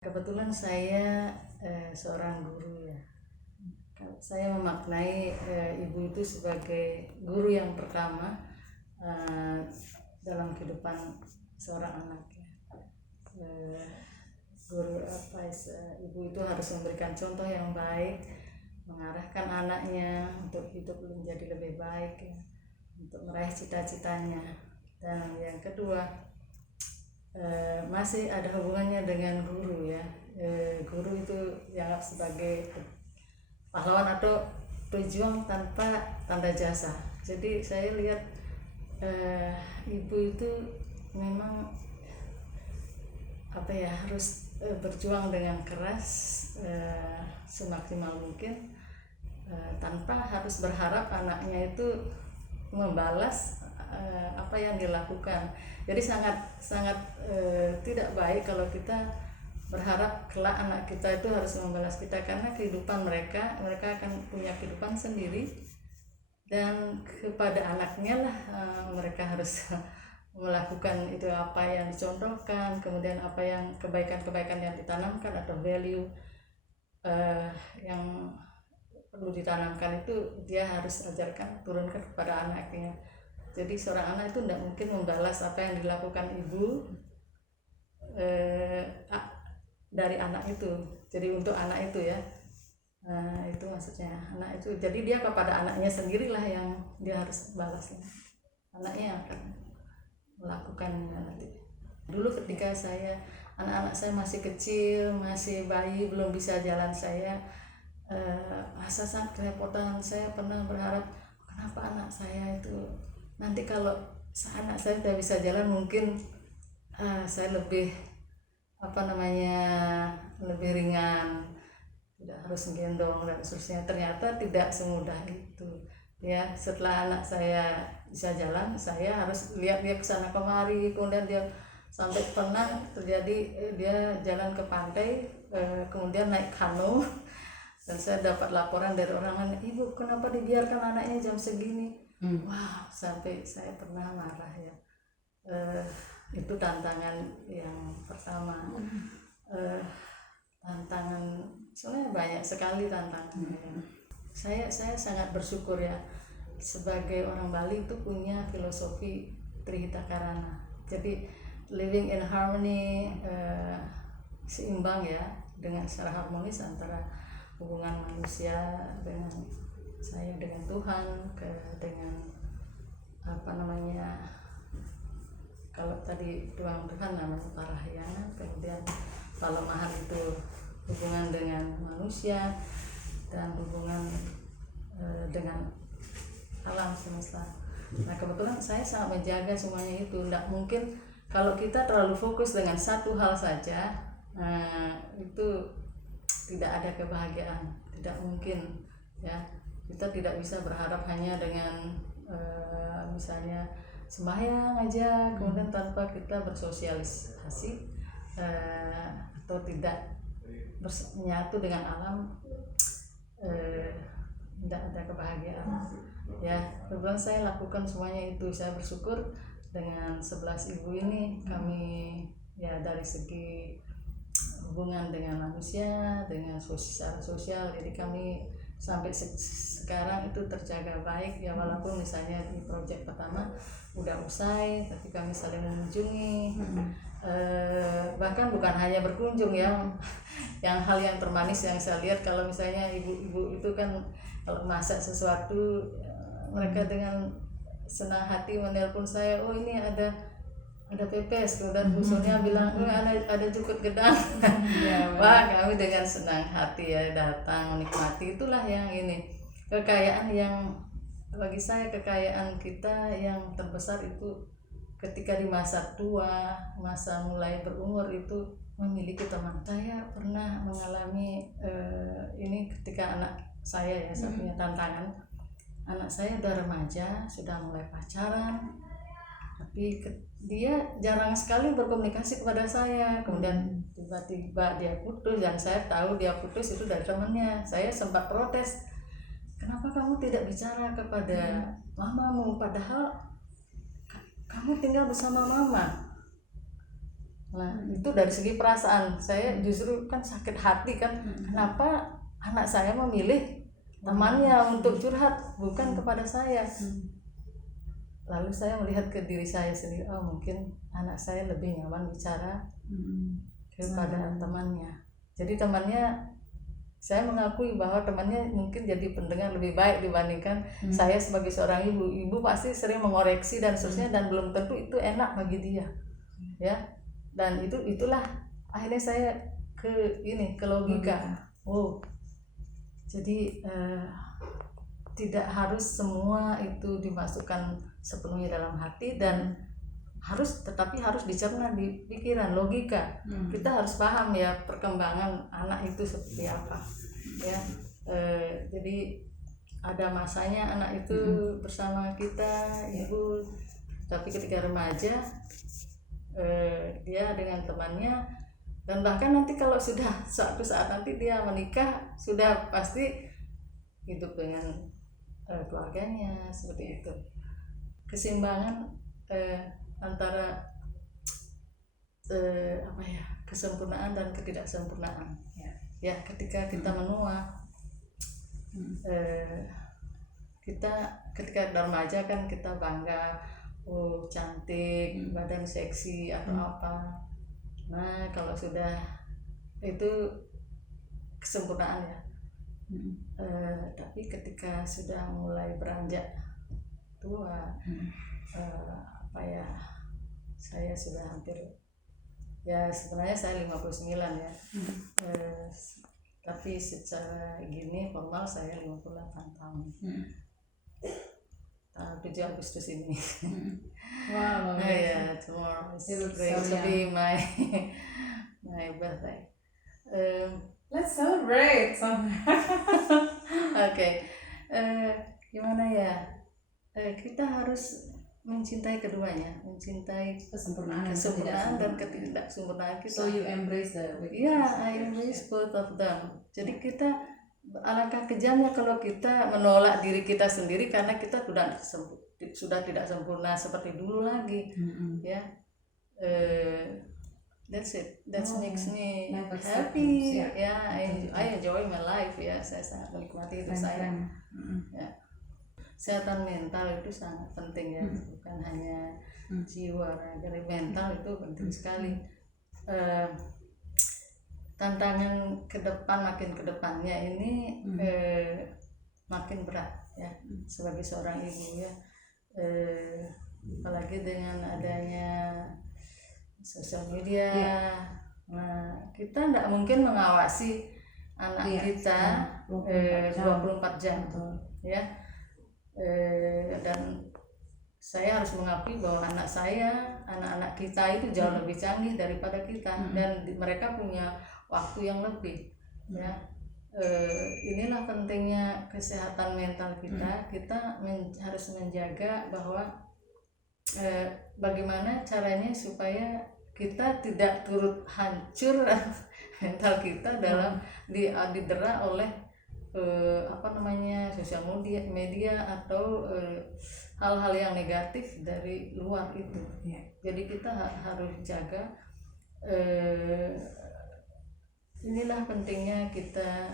Kebetulan saya seorang guru ya. Saya memaknai ibu itu sebagai guru yang pertama dalam kehidupan seorang anak ya. Guru ibu itu harus memberikan contoh yang baik, mengarahkan anaknya untuk hidup menjadi lebih baik ya, untuk meraih cita-citanya. Dan yang kedua, masih ada hubungannya dengan guru ya. Guru itu ya sebagai pahlawan atau pejuang tanpa tanda jasa. Jadi saya lihat ibu itu memang harus berjuang dengan keras semaksimal mungkin, tanpa harus berharap anaknya itu membalas apa yang dilakukan. Jadi sangat tidak baik kalau kita berharap kelak anak kita itu harus membalas kita, karena kehidupan mereka akan punya kehidupan sendiri, dan kepada anaknya lah mereka harus melakukan itu apa yang dicontohkan, kemudian apa yang kebaikan yang ditanamkan atau value yang perlu ditanamkan itu dia harus ajarkan, turunkan kepada anaknya. Jadi seorang anak itu tidak mungkin membalas apa yang dilakukan ibu dari anak itu. Jadi untuk anak itu ya, itu maksudnya anak itu. Jadi dia kepada anaknya sendirilah yang dia harus balas. Anaknya akan melakukannya nanti. Dulu ketika anak-anak saya masih kecil, masih bayi, belum bisa jalan, saya masa sangat kerepotan. Saya pernah berharap, kenapa anak saya itu nanti kalau anak saya sudah bisa jalan, mungkin saya lebih lebih ringan, tidak harus menggendong dan seterusnya. Ternyata tidak semudah itu ya. Setelah anak saya bisa jalan, saya harus lihat dia kesana kemari, kemudian dia sampai pernah terjadi dia jalan ke pantai, kemudian naik kano, dan saya dapat laporan dari orang lain, ibu kenapa dibiarkan anaknya jam segini. Wow, sampai saya pernah marah ya. Itu tantangan yang pertama. Tantangan soalnya banyak sekali tantangannya. Saya sangat bersyukur ya, sebagai orang Bali itu punya filosofi Trihita Karana. Jadi living in harmony, seimbang ya, dengan secara harmonis antara hubungan manusia dengan saya, dengan Tuhan, dengan kalau tadi Tuhan namanya Parahyangan, kemudian Palemahan itu hubungan dengan manusia dan hubungan dengan alam semesta. Nah kebetulan saya sangat menjaga semuanya itu. Tidak mungkin kalau kita terlalu fokus dengan satu hal saja, itu tidak ada kebahagiaan, tidak mungkin ya. Kita tidak bisa berharap hanya dengan misalnya sembahyang aja, kemudian tanpa kita bersosialisasi atau tidak menyatu dengan alam, tidak ada kebahagiaan ya. Kebetulan saya lakukan semuanya itu. Saya bersyukur dengan 11 ibu ini, kami ya dari segi hubungan dengan manusia, dengan sosial, jadi kami sampai sekarang itu terjaga baik ya. Walaupun misalnya di proyek pertama udah usai, tapi kami saling mengunjungi, bahkan bukan hanya berkunjung ya. Hal yang termanis yang saya lihat, kalau misalnya ibu-ibu itu kan kalau masak sesuatu, mereka dengan senang hati menelpon saya, oh ini ada pepes, kemudian busurnya bilang ada cukut gedang. Wah, kami dengan senang hati ya datang menikmati. Itulah yang ini kekayaan yang bagi saya, kekayaan kita yang terbesar itu ketika di masa tua, masa mulai berumur itu memiliki teman. Saya pernah mengalami ini ketika anak saya ya, saya punya tantangan. Anak saya udah remaja, sudah mulai pacaran, tapi dia jarang sekali berkomunikasi kepada saya. Kemudian tiba-tiba dia putus, dan saya tahu dia putus itu dari temannya. Saya sempat protes, kenapa kamu tidak bicara kepada mamamu, padahal kamu tinggal bersama mama. Nah itu dari segi perasaan saya justru kan sakit hati kan, kenapa anak saya memilih temannya untuk curhat bukan kepada saya. Lalu saya melihat ke diri saya sendiri, oh mungkin anak saya lebih nyaman bicara kepada temannya. Jadi temannya, saya mengakui bahwa temannya mungkin jadi pendengar lebih baik dibandingkan saya sebagai seorang ibu. Ibu pasti sering mengoreksi dan seterusnya, dan belum tentu itu enak bagi dia, ya. Dan itulah akhirnya saya ke logika. Oh, jadi tidak harus semua itu dimasukkan sepenuhnya dalam hati, dan tetapi harus dicerna di pikiran, logika. Kita harus paham ya perkembangan anak itu seperti apa, ya. Jadi ada masanya anak itu bersama kita ibu, tapi ketika remaja dia dengan temannya, dan bahkan nanti kalau sudah suatu saat nanti dia menikah, sudah pasti hidup dengan keluarganya seperti itu. Keseimbangan antara kesempurnaan dan ketidaksempurnaan, ya ketika kita menua, kita ketika remaja kan kita bangga, oh cantik, badan seksi atau apa. Nah kalau sudah itu kesempurnaan ya. Tapi ketika sudah mulai beranjak tua, saya sudah hampir, ya sebenarnya saya 59 ya, tapi secara gini formal saya 58 tahun. Tanggal 7 Agustus ini. Wow. Yeah, tomorrow is going to be my birthday. Let's celebrate. Oke. Gimana ya? Kita harus mencintai keduanya, mencintai kesempurnaan dan ketidaksempurnaan kita. So you embrace I embrace both of them. Jadi kita, alangkah kejamnya kalau kita menolak diri kita sendiri karena kita sudah tidak sempurna seperti dulu lagi. Ya. That's it. That makes me happy. I enjoy my life. Ya, saya sangat menikmati hidup saya. Ya. Kesehatan mental itu sangat penting ya, bukan hanya jiwa, jadi mental itu penting sekali. Tantangan makin ke depannya ini makin berat ya sebagai seorang ibu ya, apalagi dengan adanya sosial media. Nah, kita tidak mungkin mengawasi anak kita 24 jam ya. Dan saya harus mengakui bahwa anak-anak kita itu jauh lebih canggih daripada kita, dan mereka punya waktu yang lebih ya. Inilah pentingnya kesehatan mental kita. Kita harus menjaga bahwa bagaimana caranya supaya kita tidak turut hancur mental kita dalam didera oleh sosial media atau hal-hal yang negatif dari luar itu. Jadi kita harus jaga. Inilah pentingnya kita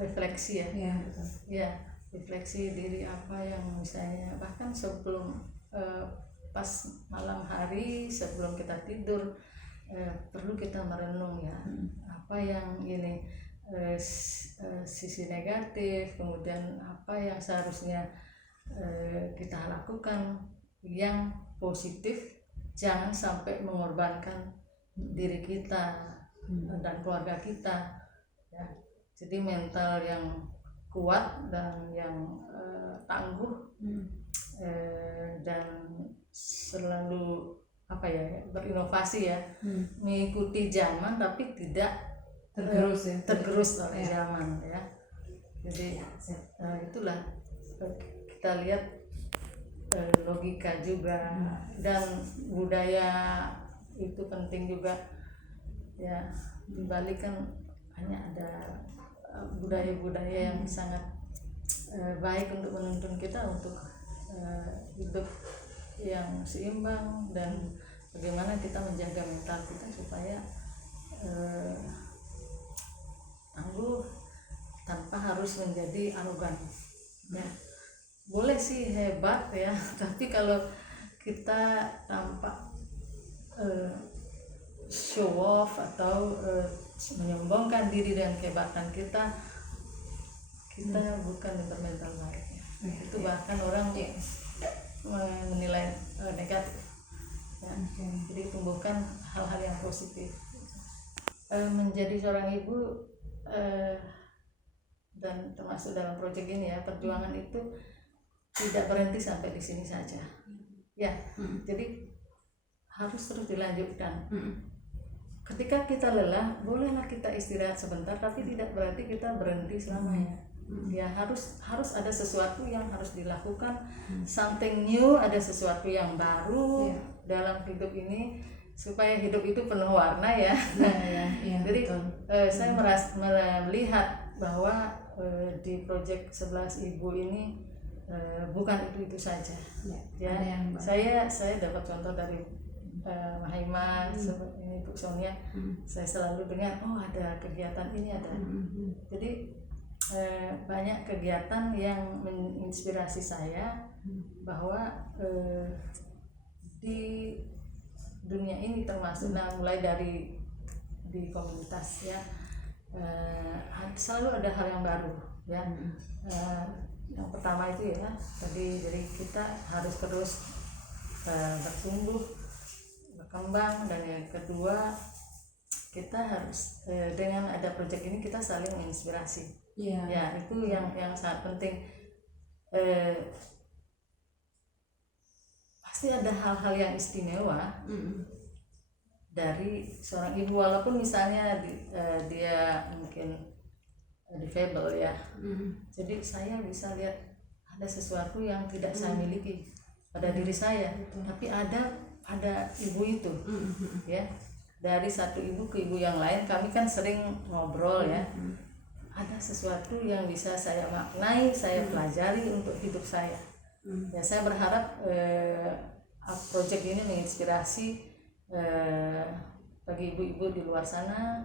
refleksi ya, refleksi diri apa yang misalnya bahkan sebelum pas malam hari sebelum kita tidur perlu kita merenung ya, apa yang sisi negatif, kemudian apa yang seharusnya kita lakukan yang positif, jangan sampai mengorbankan diri kita dan keluarga kita ya. Jadi mental yang kuat dan yang tangguh dan selalu berinovasi ya, mengikuti zaman tapi tidak tergerus oleh zaman ya. Jadi itulah kita lihat logika juga dan budaya itu penting juga ya. Dibalik kan hanya ada budaya-budaya yang sangat baik untuk menuntun kita untuk hidup yang seimbang dan bagaimana kita menjaga mental kita supaya tangguh tanpa harus menjadi arogan ya. Boleh sih hebat ya tapi kalau kita tampak show off atau menyombongkan diri dan kehebatan kita bukan mental baik ya. Itu bahkan orang menilai negatif ya. Jadi tumbuhkan hal-hal yang positif. Menjadi seorang ibu dan termasuk dalam proyek ini ya, perjuangan itu tidak berhenti sampai di sini saja ya. Jadi harus terus dilanjutkan. Ketika kita lelah, bolehlah kita istirahat sebentar, tapi tidak berarti kita berhenti selamanya. Ya harus ada sesuatu yang harus dilakukan, something new, ada sesuatu yang baru dalam hidup ini supaya hidup itu penuh warna ya. Jadi saya melihat bahwa di proyek 11 Ibu ini bukan itu saja ya. Saya dapat contoh dari Mahima, ini Bu Sonia. Saya selalu dengar ada kegiatan ini ada. Jadi banyak kegiatan yang menginspirasi saya bahwa di dunia ini termasuk mulai dari di komunitas ya, selalu ada hal yang baru ya. Yang pertama itu ya tadi, jadi kita harus terus bertumbuh, berkembang, dan yang kedua kita harus dengan ada proyek ini kita saling menginspirasi. Ya itu yang sangat penting. Pasti ada hal-hal yang istimewa dari seorang ibu, walaupun misalnya dia mungkin difabel ya. Jadi saya bisa lihat ada sesuatu yang tidak saya miliki pada diri saya, tapi ada ibu itu ya. Dari satu ibu ke ibu yang lain kami kan sering ngobrol ya. Ada sesuatu yang bisa saya maknai, saya pelajari untuk hidup saya. Ya saya berharap proyek ini menginspirasi bagi ibu-ibu di luar sana,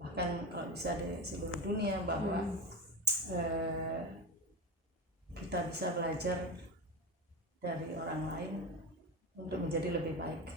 bahkan kalau bisa di seluruh dunia, bahwa kita bisa belajar dari orang lain untuk menjadi lebih baik.